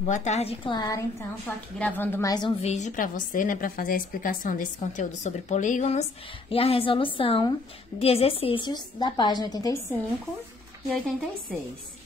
Boa tarde, Clara. Então, tô aqui gravando mais um vídeo para você, né, para fazer a explicação desse conteúdo sobre polígonos e a resolução de exercícios da página 85 e 86.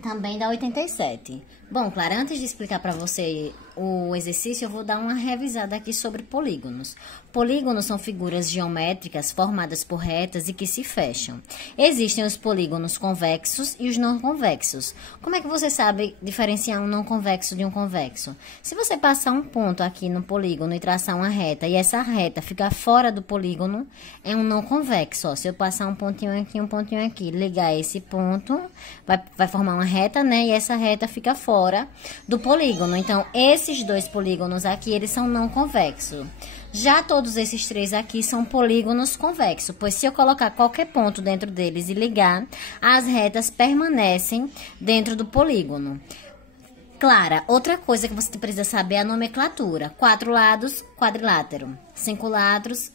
Também da 87. Bom, Clara, antes de explicar para você o exercício, eu vou dar uma revisada aqui sobre polígonos. Polígonos são figuras geométricas formadas por retas e que se fecham. Existem os polígonos convexos e os não convexos. Como é que você sabe diferenciar um não convexo de um convexo? Se você passar um ponto aqui no polígono e traçar uma reta, e essa reta ficar fora do polígono, é um não convexo. Ó, se eu passar um pontinho aqui, ligar esse ponto, vai formar uma reta, né? E essa reta fica fora do polígono. Então, esses dois polígonos aqui, eles são não convexos. Já todos esses três aqui são polígonos convexos, pois se eu colocar qualquer ponto dentro deles e ligar, as retas permanecem dentro do polígono. Clara, outra coisa que você precisa saber é a nomenclatura. 4 lados, quadrilátero. 5 lados,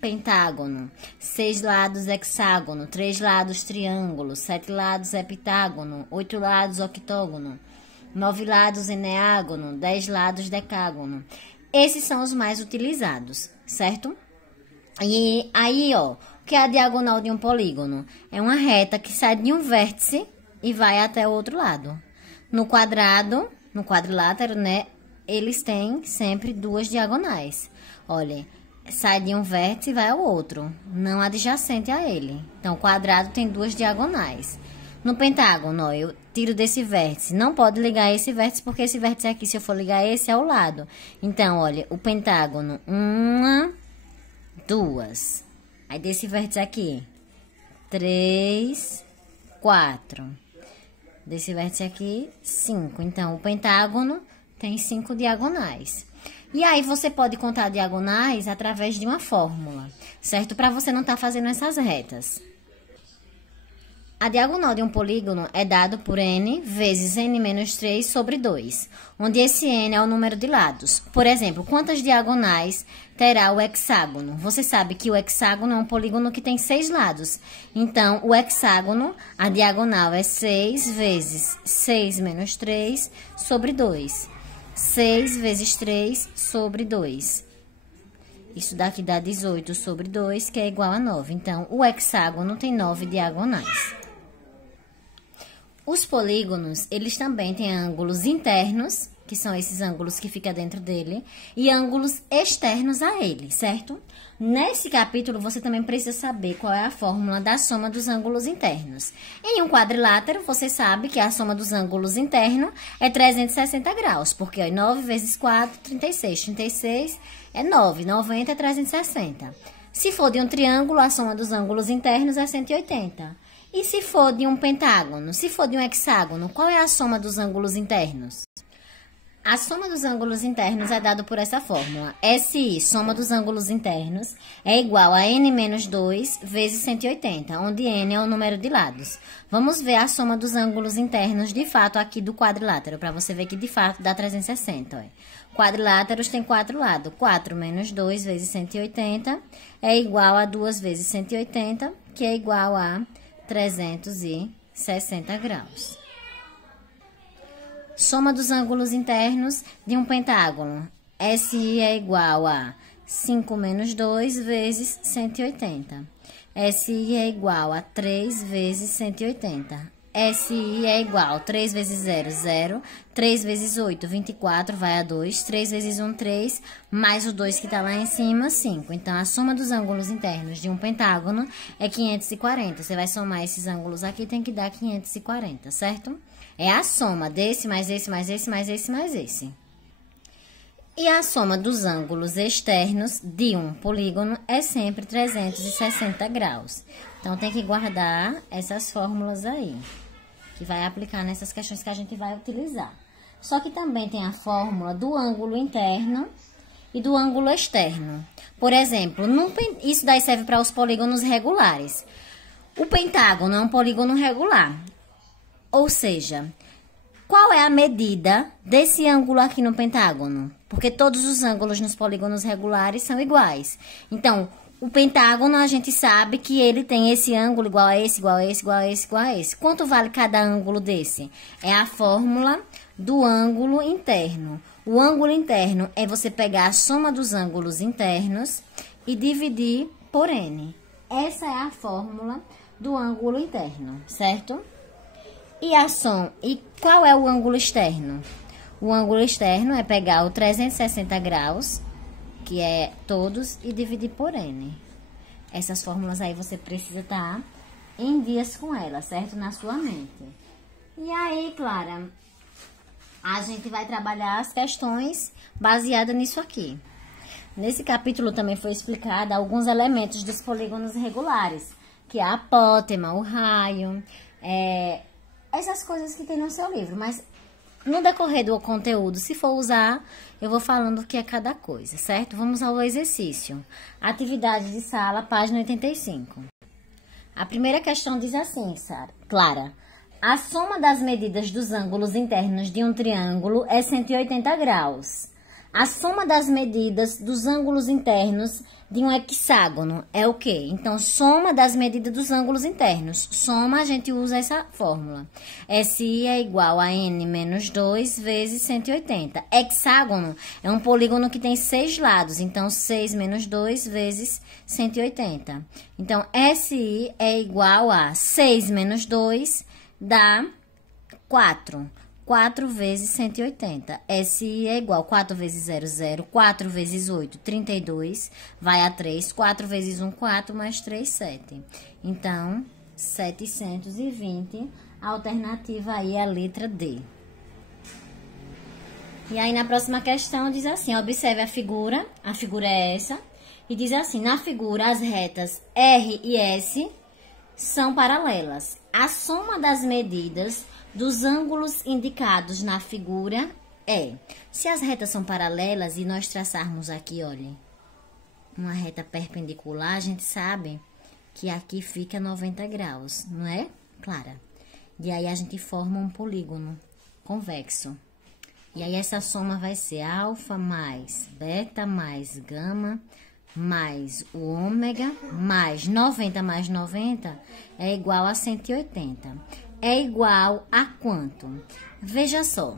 pentágono. 6 lados, hexágono. 3 lados, triângulo. 7 lados, heptágono. 8 lados, octógono. 9 lados, eneágono. 10 lados, decágono. Esses são os mais utilizados, certo? E aí, ó, o que é a diagonal de um polígono? É uma reta que sai de um vértice e vai até o outro lado. No quadrado, no quadrilátero, né, eles têm sempre duas diagonais. Olha, sai de um vértice e vai ao outro, não adjacente a ele. Então, o quadrado tem duas diagonais. No pentágono, ó, eu tiro desse vértice. Não pode ligar esse vértice, porque esse vértice aqui, se eu for ligar esse, é o lado. Então, olha, o pentágono, 1, 2. Aí, desse vértice aqui, 3, 4. Desse vértice aqui, 5. Então, o pentágono tem 5 diagonais. E aí, você pode contar diagonais através de uma fórmula, certo? Para você não estar fazendo essas retas. A diagonal de um polígono é dado por n vezes n menos 3 sobre 2, onde esse n é o número de lados. Por exemplo, quantas diagonais terá o hexágono? Você sabe que o hexágono é um polígono que tem 6 lados. Então, o hexágono, a diagonal é 6 vezes 6 menos 3 sobre 2. 6 vezes 3 sobre 2. Isso daqui dá 18 sobre 2, que é igual a 9. Então, o hexágono tem 9 diagonais. Os polígonos, eles também têm ângulos internos, que são esses ângulos que ficam dentro dele, e ângulos externos a ele, certo? Nesse capítulo, você também precisa saber qual é a fórmula da soma dos ângulos internos. Em um quadrilátero, você sabe que a soma dos ângulos internos é 360 graus, porque ó, 9 vezes 4, 36. 36 é 9, 90 é 360. Se for de um triângulo, a soma dos ângulos internos é 180. E se for de um pentágono, se for de um hexágono, qual é a soma dos ângulos internos? A soma dos ângulos internos é dada por essa fórmula. SI, soma dos ângulos internos, é igual a n menos 2 vezes 180, onde n é o número de lados. Vamos ver a soma dos ângulos internos, de fato, aqui do quadrilátero, para você ver que, de fato, dá 360. Olha. Quadriláteros tem 4 lados. 4 menos 2 vezes 180 é igual a 2 vezes 180, que é igual a 360 graus. Soma dos ângulos internos de um pentágono. SI é igual a 5 menos 2 vezes 180. SI é igual a 3 vezes 180. SI é igual a 3 vezes 0, 0. 3 vezes 8, 24, vai a 2. 3 vezes 1, 3. Mais o 2 que está lá em cima, 5. Então, a soma dos ângulos internos de um pentágono é 540. Você vai somar esses ângulos aqui, tem que dar 540, certo? É a soma desse, mais esse, mais esse, mais esse, mais esse. E a soma dos ângulos externos de um polígono é sempre 360 graus. Então, tem que guardar essas fórmulas aí, que vai aplicar nessas questões que a gente vai utilizar. Só que também tem a fórmula do ângulo interno e do ângulo externo. Por exemplo, isso daí serve para os polígonos regulares. O pentágono é um polígono regular. Ou seja, qual é a medida desse ângulo aqui no pentágono? Porque todos os ângulos nos polígonos regulares são iguais. Então, O pentágono, a gente sabe que ele tem esse ângulo igual a esse, igual a esse, igual a esse, igual a esse. Quanto vale cada ângulo desse? É a fórmula do ângulo interno. O ângulo interno é você pegar a soma dos ângulos internos e dividir por n. Essa é a fórmula do ângulo interno, certo? E qual é o ângulo externo? O ângulo externo é pegar o 360 graus, que é todos, e dividir por n. Essas fórmulas aí você precisa estar em dias com elas, certo? Na sua mente. E aí, Clara, a gente vai trabalhar as questões baseadas nisso aqui. Nesse capítulo também foi explicado alguns elementos dos polígonos regulares, que é a apótema, o raio, essas coisas que tem no seu livro. Mas no decorrer do conteúdo, se for usar, eu vou falando o que é cada coisa, certo? Vamos ao exercício. Atividade de sala, página 85. A primeira questão diz assim, Clara. A soma das medidas dos ângulos internos de um triângulo é 180 graus. A soma das medidas dos ângulos internos de um hexágono é o quê? Então, soma das medidas dos ângulos internos. Soma, a gente usa essa fórmula. SI é igual a N menos 2 vezes 180. Hexágono é um polígono que tem 6 lados. Então, 6 menos 2 vezes 180. Então, SI é igual a 6 menos 2 dá 4. 4 vezes 180. SI é igual a 4 vezes 0, 0. 4 vezes 8, 32. Vai a 3. 4 vezes 1, 4. Mais 3, 7. Então, 720. A alternativa aí é a letra D. E aí, na próxima questão, diz assim, observe a figura é essa, e diz assim, na figura, as retas R e S são paralelas. A soma das medidas dos ângulos indicados na figura é, se as retas são paralelas e nós traçarmos aqui, olha, uma reta perpendicular, a gente sabe que aqui fica 90 graus, não é, Clara? E aí a gente forma um polígono convexo. E aí essa soma vai ser alfa mais beta mais gama mais o ômega mais 90 é igual a 180. É igual a quanto? Veja só.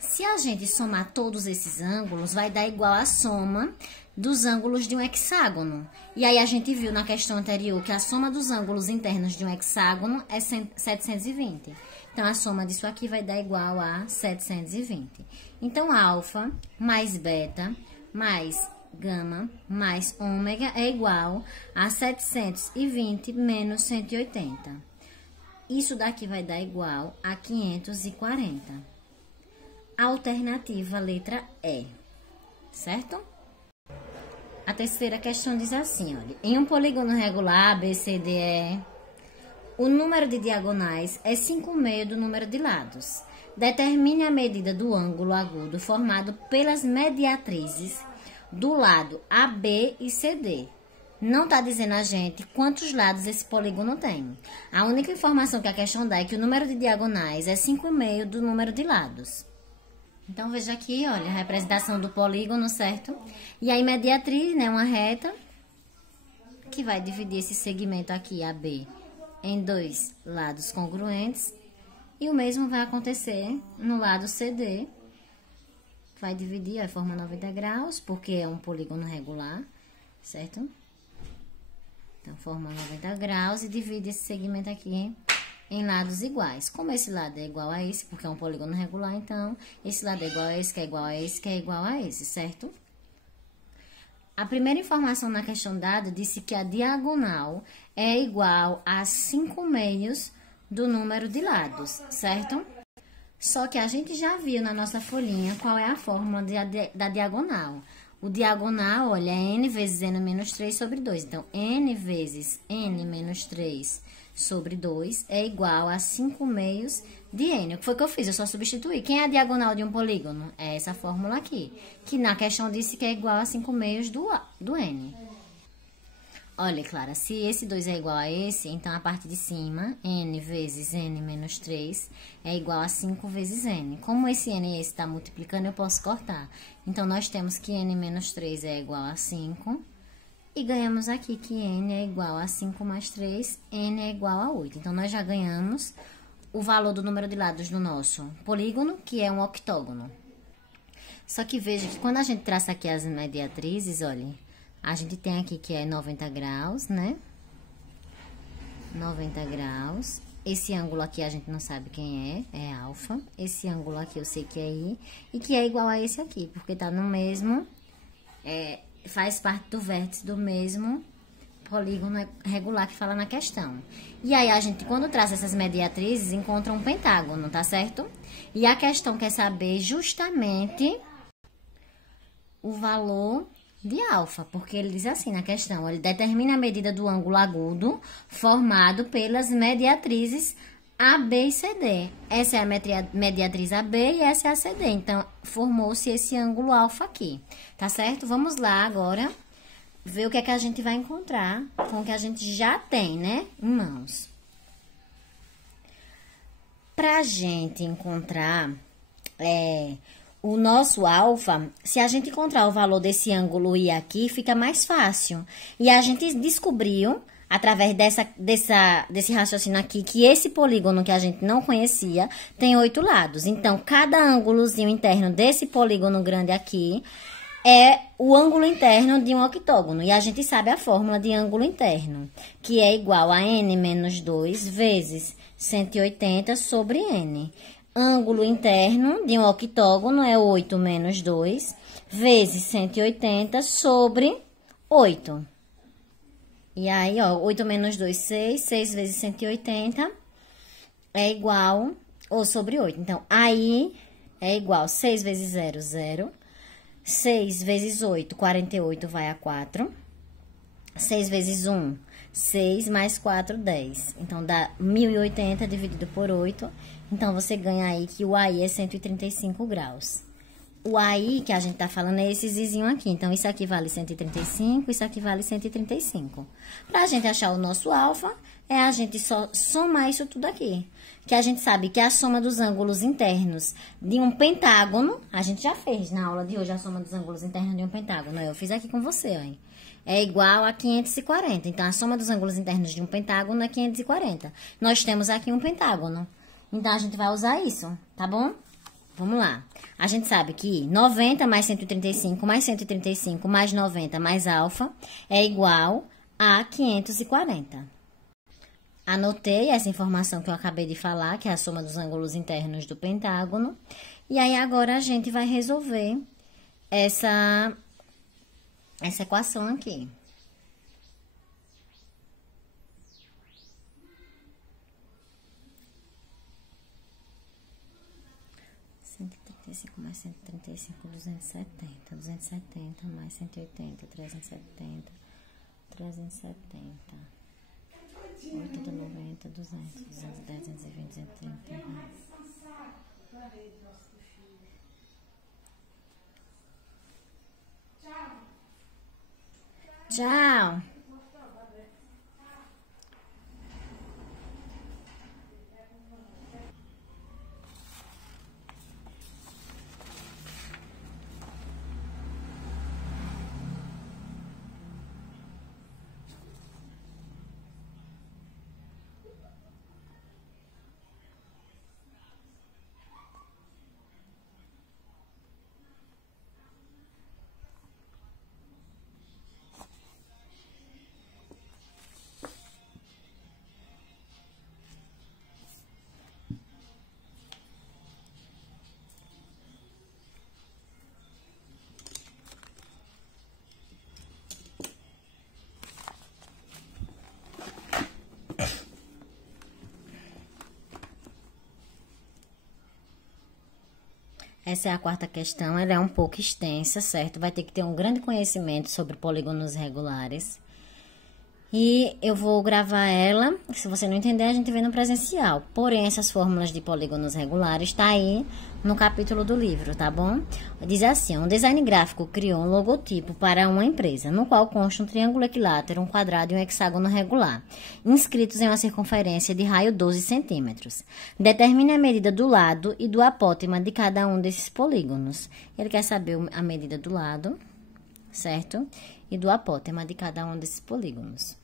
Se a gente somar todos esses ângulos, vai dar igual a soma dos ângulos de um hexágono. E aí a gente viu na questão anterior que a soma dos ângulos internos de um hexágono é 720. Então, a soma disso aqui vai dar igual a 720. Então, alfa mais beta mais gama mais ômega é igual a 720 menos 180. Isso daqui vai dar igual a 540. Alternativa letra E, certo? A terceira questão diz assim, olha. Em um polígono regular, ABCDE, o número de diagonais é 5/6 do número de lados. Determine a medida do ângulo agudo formado pelas mediatrizes do lado AB e CD. Não está dizendo a gente quantos lados esse polígono tem. A única informação que a questão dá é que o número de diagonais é 5/6 do número de lados. Então, veja aqui, olha, a representação do polígono, certo? E a mediatriz, né, uma reta, que vai dividir esse segmento aqui, AB, em 2 lados congruentes. E o mesmo vai acontecer no lado CD. Vai dividir, vai formar 90 graus, porque é um polígono regular, certo? Então, forma 90 graus e divide esse segmento aqui em lados iguais. Como esse lado é igual a esse, porque é um polígono regular, então, esse lado é igual a esse, que é igual a esse, que é igual a esse, certo? A primeira informação na questão dada disse que a diagonal é igual a 5/6 do número de lados, certo? Só que a gente já viu na nossa folhinha qual é a fórmula da diagonal. O diagonal, olha, é n vezes n menos 3 sobre 2. Então, n vezes n menos 3 sobre 2 é igual a 5/6 de n. O que foi que eu fiz? Eu só substituí. Quem é a diagonal de um polígono? É essa fórmula aqui, que na questão disse que é igual a 5/6 do n. Olha, Clara, se esse 2 é igual a esse, então a parte de cima, n vezes n menos 3, é igual a 5 vezes n. Como esse n e esse está multiplicando, eu posso cortar. Então, nós temos que n menos 3 é igual a 5, E ganhamos aqui que n é igual a 5 mais 3, n é igual a 8. Então, nós já ganhamos o valor do número de lados do nosso polígono, que é um octógono. Só que veja que quando a gente traça aqui as mediatrizes, olha, a gente tem aqui que é 90 graus, né? 90 graus. Esse ângulo aqui a gente não sabe quem é alfa. Esse ângulo aqui eu sei que é I, e que é igual a esse aqui, porque tá no mesmo... faz parte do vértice do mesmo polígono regular que fala na questão. E aí, a gente, quando traz essas mediatrizes, encontra um pentágono, tá certo? E a questão quer saber justamente o valor de alfa, porque ele diz assim na questão, ele determina a medida do ângulo agudo formado pelas mediatrizes AB e CD. Essa é a mediatriz AB e essa é a CD. Então, formou-se esse ângulo alfa aqui, tá certo? Vamos lá agora ver o que é que a gente vai encontrar com o que a gente já tem, né, em mãos. Pra gente encontrar o nosso alfa, se a gente encontrar o valor desse ângulo I aqui, fica mais fácil. E a gente descobriu, através desse raciocínio aqui, que esse polígono que a gente não conhecia tem 8 lados. Então, cada ângulozinho interno desse polígono grande aqui é o ângulo interno de um octógono. E a gente sabe a fórmula de ângulo interno, que é igual a n menos 2 vezes 180 sobre n. Ângulo interno de um octógono é 8 menos 2 vezes 180 sobre 8. E aí, ó, 8 menos 2, 6. 6 vezes 180 é igual, ou sobre 8. Então, aí é igual 6 vezes 0, 0. 6 vezes 8, 48 vai a 4. 6 vezes 1, 6 mais 4, 10. Então, dá 1080 dividido por 8. Então, você ganha aí que o AI é 135 graus. O AI que a gente tá falando é esse zizinho aqui. Então, isso aqui vale 135, isso aqui vale 135. Pra gente achar o nosso alfa, é a gente só somar isso tudo aqui. Que a gente sabe que a soma dos ângulos internos de um pentágono, a gente já fez na aula de hoje a soma dos ângulos internos de um pentágono. Eu fiz aqui com você, ó. É igual a 540. Então, a soma dos ângulos internos de um pentágono é 540. Nós temos aqui um pentágono. Então, a gente vai usar isso, tá bom? Vamos lá. A gente sabe que 90 mais 135 mais 135 mais 90 mais alfa é igual a 540. Anotei essa informação que eu acabei de falar, que é a soma dos ângulos internos do pentágono. E aí, agora, a gente vai resolver essa equação aqui. 135 mais 135, 270. 270 mais 180, 370. 370. 80, 90, 200, 210, 220, 230. Tchau. Essa é a quarta questão, ela é um pouco extensa, certo? Vai ter que ter um grande conhecimento sobre polígonos regulares. E eu vou gravar ela, se você não entender, a gente vê no presencial. Porém, essas fórmulas de polígonos regulares tá aí no capítulo do livro, tá bom? Diz assim, um design gráfico criou um logotipo para uma empresa, no qual consta um triângulo equilátero, um quadrado e um hexágono regular, inscritos em uma circunferência de raio 12 centímetros. Determine a medida do lado e do apótema de cada um desses polígonos. Ele quer saber a medida do lado, certo? E do apótema de cada um desses polígonos.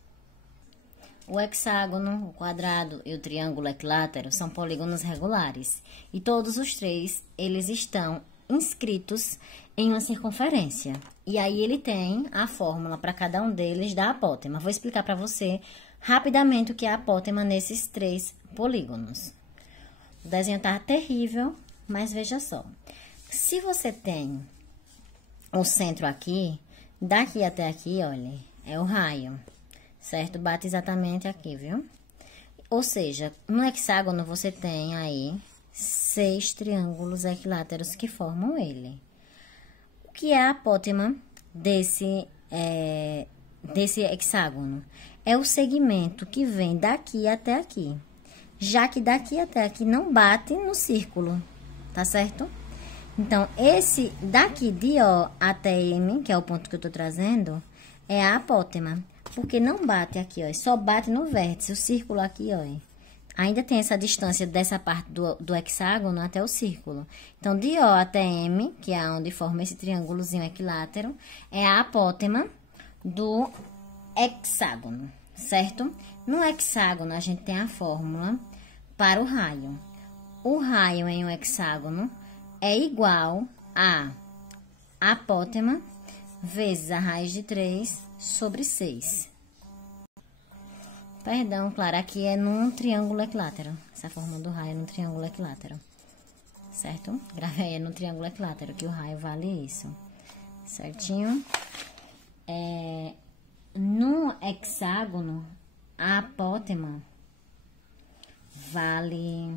O hexágono, o quadrado e o triângulo equilátero são polígonos regulares. E todos os três, eles estão inscritos em uma circunferência. E aí ele tem a fórmula para cada um deles da apótema. Vou explicar para você rapidamente o que é a apótema nesses três polígonos. O desenho tá terrível, mas veja só. Se você tem o centro aqui, daqui até aqui, olha, é o raio, certo? Bate exatamente aqui, viu? Ou seja, no hexágono você tem aí 6 triângulos equiláteros que formam ele. O que é a apótema desse hexágono? É o segmento que vem daqui até aqui. Já que daqui até aqui não bate no círculo, tá certo? Então, esse daqui de O até M, que é o ponto que eu tô trazendo, é a apótema. Porque não bate aqui, ó, só bate no vértice, o círculo aqui, ó. Ainda tem essa distância dessa parte do hexágono até o círculo. Então, de O até M, que é onde forma esse triângulozinho equilátero, é a apótema do hexágono, certo? No hexágono, a gente tem a fórmula para o raio. O raio em um hexágono é igual a apótema vezes a raiz de 3 sobre 6. Perdão, claro, aqui é num triângulo equilátero. Essa fórmula do raio é num triângulo equilátero, certo? Gravei aí no triângulo equilátero, que o raio vale isso, certinho? No hexágono, a apótema vale